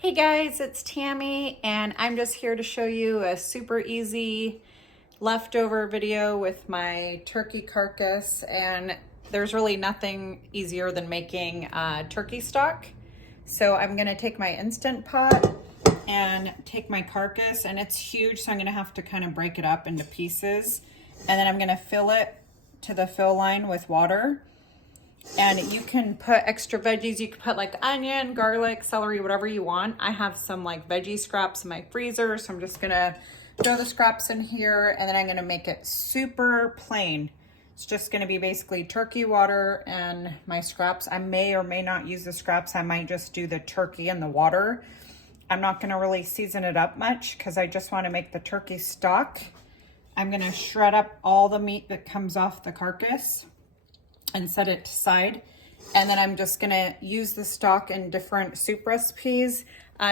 Hey guys, it's Tammy and I'm just here to show you a super easy leftover video with my turkey carcass, and there's really nothing easier than making turkey stock. So I'm gonna take my Instant Pot and take my carcass, and it's huge, so I'm gonna have to kind of break it up into pieces, and then I'm gonna fill it to the fill line with water. And you can put extra veggies. You can put like onion, garlic, celery, whatever you want. I have some like veggie scraps in my freezer, so I'm just gonna throw the scraps in here, and then I'm gonna make it super plain. It's just gonna be basically turkey water and my scraps. I may or may not use the scraps. I might just do the turkey and the water. I'm not gonna really season it up much because I just wanna make the turkey stock. I'm gonna shred up all the meat that comes off the carcass and set it aside. And then I'm just gonna use the stock in different soup recipes.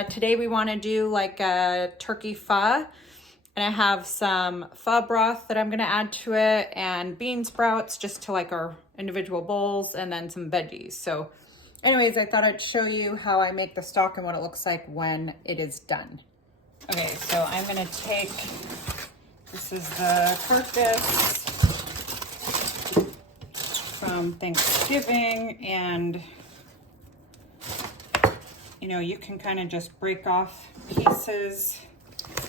Today we wanna do like a turkey pho, and I have some pho broth that I'm gonna add to it, and bean sprouts just to like our individual bowls, and then some veggies. So anyways, I thought I'd show you how I make the stock and what it looks like when it is done. Okay, so I'm gonna take, this is the carcass from Thanksgiving, and you know, you can kind of just break off pieces,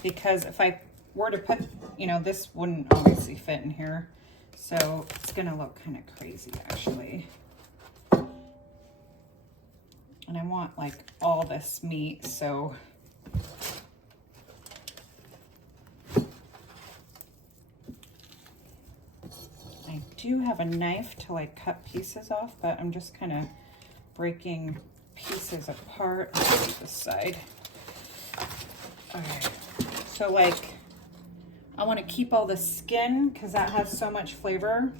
because if I were to put, you know, this wouldn't obviously fit in here, so it's gonna look kind of crazy actually. And I want like all this meat, so I do have a knife to like cut pieces off, but I'm just kind of breaking pieces apart. Let's put this side. Okay, so like I want to keep all the skin because that has so much flavor,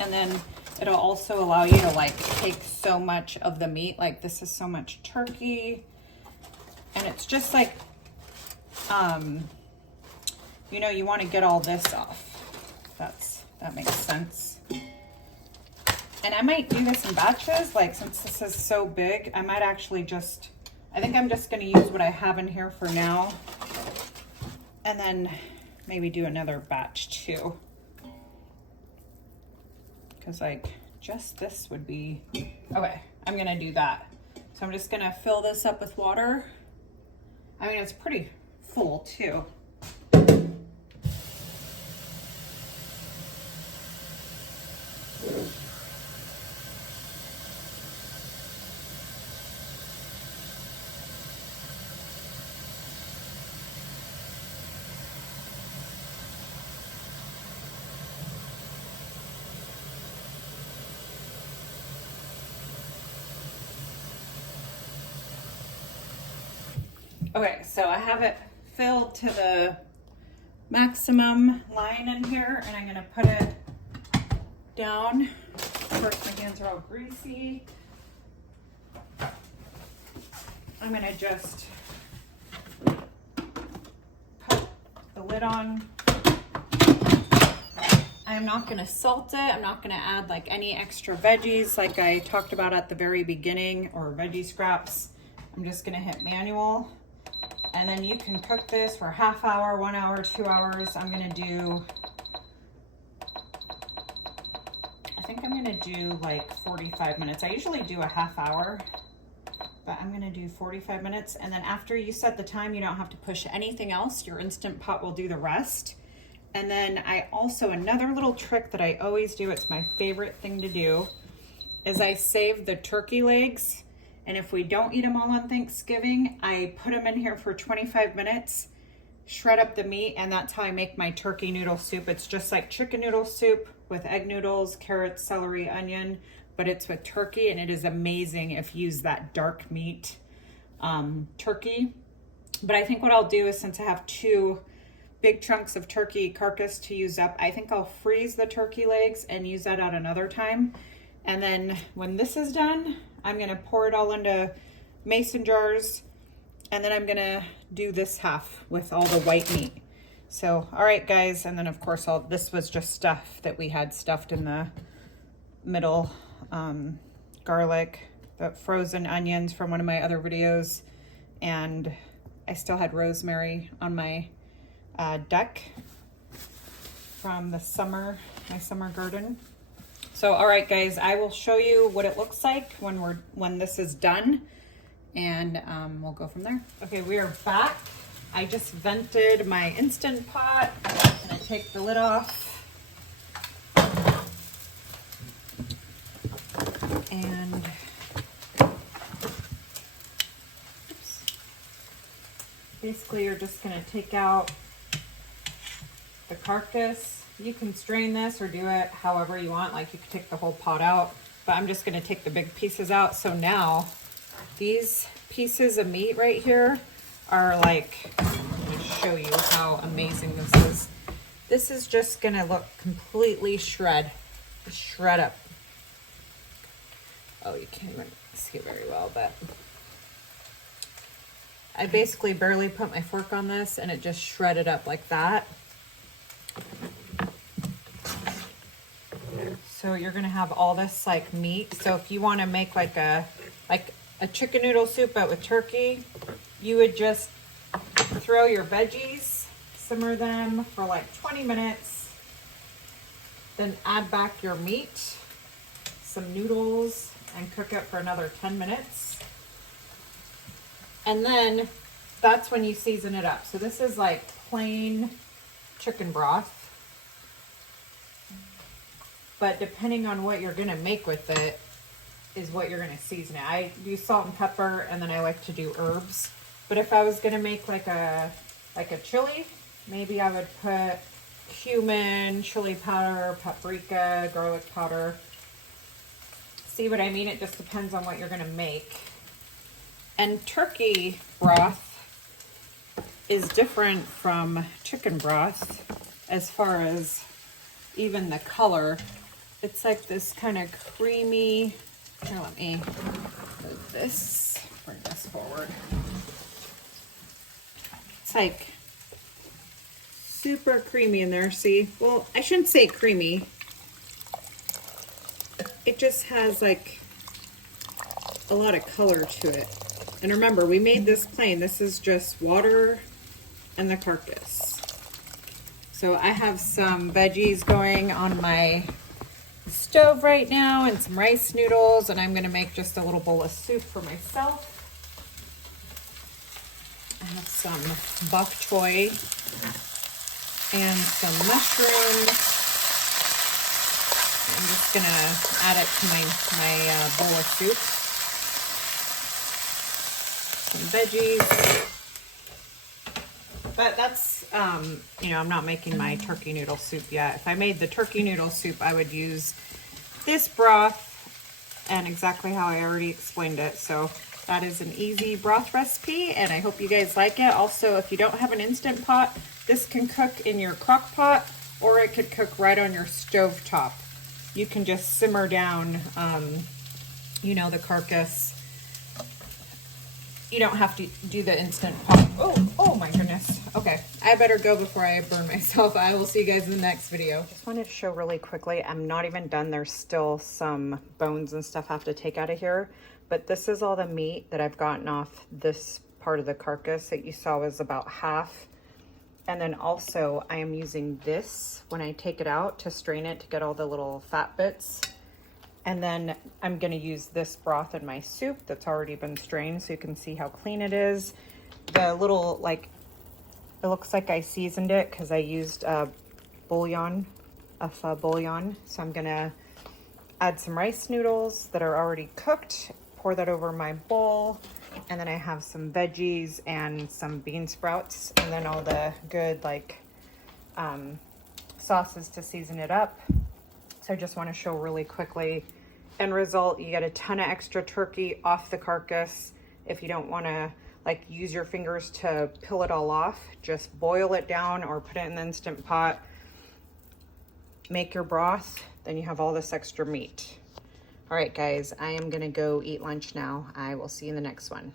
and then it'll also allow you to like take so much of the meat. Like this is so much turkey, and it's just like you know, you want to get all this off. That makes sense. And I might do this in batches, like since this is so big, I might actually just, I think I'm just gonna use what I have in here for now, and then maybe do another batch too. Because like just this would be, okay, I'm gonna do that. So I'm just gonna fill this up with water. I mean, it's pretty full too. Okay, so I have it filled to the maximum line in here, and I'm gonna put it down. Of course, my hands are all greasy. I'm gonna just put the lid on. I'm not gonna salt it. I'm not gonna add like any extra veggies like I talked about at the very beginning, or veggie scraps. I'm just gonna hit manual. And then you can cook this for a half hour, 1 hour, 2 hours. I'm gonna do, I think I'm gonna do like 45 minutes. I usually do a half hour, but I'm gonna do 45 minutes. And then after you set the time, you don't have to push anything else. Your Instant Pot will do the rest. And then I also, another little trick that I always do, it's my favorite thing to do, is I save the turkey legs. And if we don't eat them all on Thanksgiving, I put them in here for 25 minutes, shred up the meat, and that's how I make my turkey noodle soup. It's just like chicken noodle soup with egg noodles, carrots, celery, onion, but it's with turkey, and it is amazing if you use that dark meat turkey. But I think what I'll do is, since I have 2 big chunks of turkey carcass to use up, I think I'll freeze the turkey legs and use that at another time. And then when this is done, I'm gonna pour it all into mason jars, and then I'm gonna do this half with all the white meat. So, all right guys, and then of course this was just stuff that we had stuffed in the middle, garlic, the frozen onions from one of my other videos, and I still had rosemary on my deck from the summer, my summer garden. So, all right, guys, I will show you what it looks like when this is done, and we'll go from there. Okay, we are back. I just vented my Instant Pot, and I take the lid off. And oops. Basically, you're just gonna take out the carcass. You can strain this or do it however you want. Like you could take the whole pot out, but I'm just gonna take the big pieces out. So now these pieces of meat right here are like, let me show you how amazing this is. This is just gonna look completely shred up. Oh, you can't even see it very well, but I basically barely put my fork on this and it just shredded up like that. So you're gonna have all this like meat. So if you want to make like a chicken noodle soup but with turkey, you would just throw your veggies, simmer them for like 20 minutes, then add back your meat, some noodles, and cook it for another 10 minutes. And then that's when you season it up. So this is like plain chicken broth. But depending on what you're gonna make with it is what you're gonna season it. I do salt and pepper, and then I like to do herbs. But if I was gonna make like a chili, maybe I would put cumin, chili powder, paprika, garlic powder. See what I mean? It just depends on what you're gonna make. And turkey broth is different from chicken broth as far as even the color. It's like this kind of creamy, here, let me move this, bring this forward. It's like super creamy in there, see? Well, I shouldn't say creamy. It just has like a lot of color to it. And remember, we made this plain. This is just water and the carcass. So I have some veggies going on my stove right now and some rice noodles, and I'm gonna make just a little bowl of soup for myself. I have some bok choy and some mushrooms. I'm just gonna add it to my bowl of soup. Some veggies. But that's, you know, I'm not making my turkey noodle soup yet. If I made the turkey noodle soup, I would use this broth and exactly how I already explained it. So that is an easy broth recipe, and I hope you guys like it. Also, if you don't have an Instant Pot, this can cook in your crock pot, or it could cook right on your stove top. You can just simmer down, you know, the carcass. You don't have to do the Instant Pot. Oh my goodness. Okay, I better go before I burn myself. I will see you guys in the next video. Just wanted to show really quickly, I'm not even done. There's still some bones and stuff I have to take out of here. But this is all the meat that I've gotten off this part of the carcass that you saw was about half. And then also I am using this when I take it out to strain it to get all the little fat bits. And then I'm gonna use this broth in my soup that's already been strained so you can see how clean it is. The little, like, it looks like I seasoned it because I used bouillon, a pho bouillon. So I'm gonna add some rice noodles that are already cooked, pour that over my bowl, and then I have some veggies and some bean sprouts, and then all the good, like, sauces to season it up. So I just want to show really quickly. End result, you get a ton of extra turkey off the carcass. If you don't want to like use your fingers to peel it all off, just boil it down or put it in the Instant Pot. Make your broth, then you have all this extra meat. All right, guys, I am gonna go eat lunch now. I will see you in the next one.